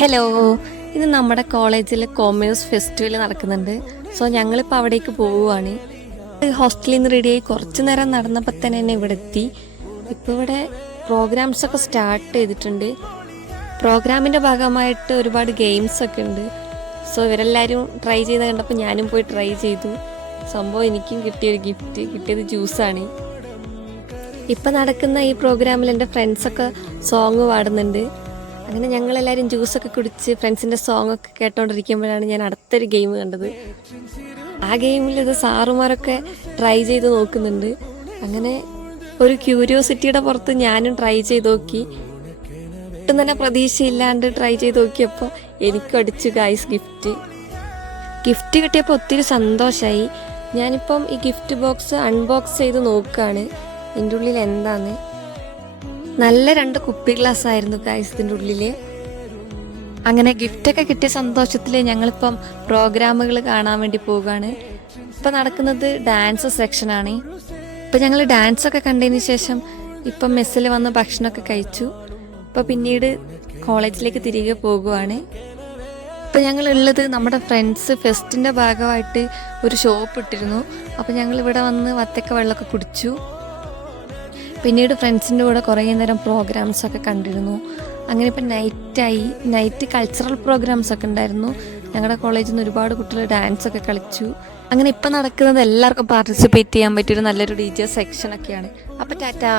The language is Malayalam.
ഹലോ, ഇത് നമ്മുടെ കോളേജിൽ കോമേഴ്സ് ഫെസ്റ്റിവൽ നടക്കുന്നുണ്ട്. സോ ഞങ്ങളിപ്പോൾ അവിടേക്ക് പോവുകയാണ്. ഹോസ്റ്റലിൽ നിന്ന് റെഡിയായി കുറച്ച് നേരം നടന്നപ്പോൾ തന്നെ ഇവിടെ എത്തി. ഇപ്പോൾ ഇവിടെ പ്രോഗ്രാംസൊക്കെ സ്റ്റാർട്ട് ചെയ്തിട്ടുണ്ട്. പ്രോഗ്രാമിൻ്റെ ഭാഗമായിട്ട് ഒരുപാട് ഗെയിംസൊക്കെ ഉണ്ട്. സോ ഇവരെല്ലാവരും ട്രൈ ചെയ്ത് കണ്ടപ്പോൾ ഞാനും പോയി ട്രൈ ചെയ്തു. സംഭവം എനിക്കും കിട്ടിയൊരു ഗിഫ്റ്റ് കിട്ടിയത് ജ്യൂസാണ്. ഇപ്പം നടക്കുന്ന ഈ പ്രോഗ്രാമിൽ എൻ്റെ ഫ്രണ്ട്സൊക്കെ സോങ് പാടുന്നുണ്ട്. അങ്ങനെ ഞങ്ങളെല്ലാവരും ജ്യൂസൊക്കെ കുടിച്ച് ഫ്രണ്ട്സിൻ്റെ സോങ്ങൊക്കെ കേട്ടോണ്ടിരിക്കുമ്പോഴാണ് ഞാൻ അടുത്തൊരു ഗെയിം കണ്ടത്. ആ ഗെയിമിൽ ഇത് സാറുമാരൊക്കെ ട്രൈ ചെയ്ത് നോക്കുന്നുണ്ട്. അങ്ങനെ ഒരു ക്യൂരിയോസിറ്റിയുടെ പുറത്ത് ഞാനും ട്രൈ ചെയ്ത് നോക്കി. ഒട്ടും തന്നെ പ്രതീക്ഷയില്ലാണ്ട് ട്രൈ ചെയ്ത് നോക്കിയപ്പോൾ എനിക്കും അടിച്ചു ഗൈസ് ഗിഫ്റ്റ് കിട്ടിയപ്പോൾ ഒത്തിരി സന്തോഷമായി. ഞാനിപ്പം ഈ ഗിഫ്റ്റ് ബോക്സ് അൺബോക്സ് ചെയ്ത് നോക്കുകയാണ് ഇതിൻ്റെ ഉള്ളിൽ എന്താന്ന്. നല്ല 2 കുപ്പി ഗ്ലാസ് ആയിരുന്നു ഗൈസ് ഇതിൻ്റെ ഉള്ളിൽ. അങ്ങനെ ഗിഫ്റ്റൊക്കെ കിട്ടിയ സന്തോഷത്തിൽ ഞങ്ങളിപ്പം പ്രോഗ്രാമുകൾ കാണാൻ വേണ്ടി പോവുകയാണ്. ഇപ്പം നടക്കുന്നത് ഡാൻസ് സെക്ഷനാണ്. ഇപ്പം ഞങ്ങൾ ഡാൻസൊക്കെ കണ്ടതിന് ശേഷം ഇപ്പം മെസ്സിൽ വന്ന് ഭക്ഷണമൊക്കെ കഴിച്ചു. ഇപ്പം പിന്നീട് കോളേജിലേക്ക് തിരികെ പോകുവാണ്. ഇപ്പം ഞങ്ങളുള്ളത് നമ്മുടെ ഫ്രണ്ട്സ് ഫെസ്റ്റിൻ്റെ ഭാഗമായിട്ട് ഒരു ഷോപ്പ് ഇട്ടിരുന്നു. അപ്പം ഞങ്ങളിവിടെ വന്ന് വത്തക്ക വെള്ളമൊക്കെ കുടിച്ചു. പിന്നീട് ഫ്രണ്ട്സിൻ്റെ കൂടെ കുറേ നേരം പ്രോഗ്രാംസൊക്കെ കണ്ടിരുന്നു. അങ്ങനെ ഇപ്പം നൈറ്റ് കൾച്ചറൽ പ്രോഗ്രാംസൊക്കെ ഉണ്ടായിരുന്നു. ഞങ്ങളുടെ കോളേജിൽ നിന്ന് ഒരുപാട് കുട്ടികൾ ഡാൻസൊക്കെ കളിച്ചു. അങ്ങനെ ഇപ്പം നടക്കുന്നത് എല്ലാവർക്കും പാർട്ടിസിപ്പേറ്റ് ചെയ്യാൻ പറ്റിയൊരു നല്ലൊരു DJ സെക്ഷനൊക്കെയാണ്. അപ്പം ടാറ്റാ.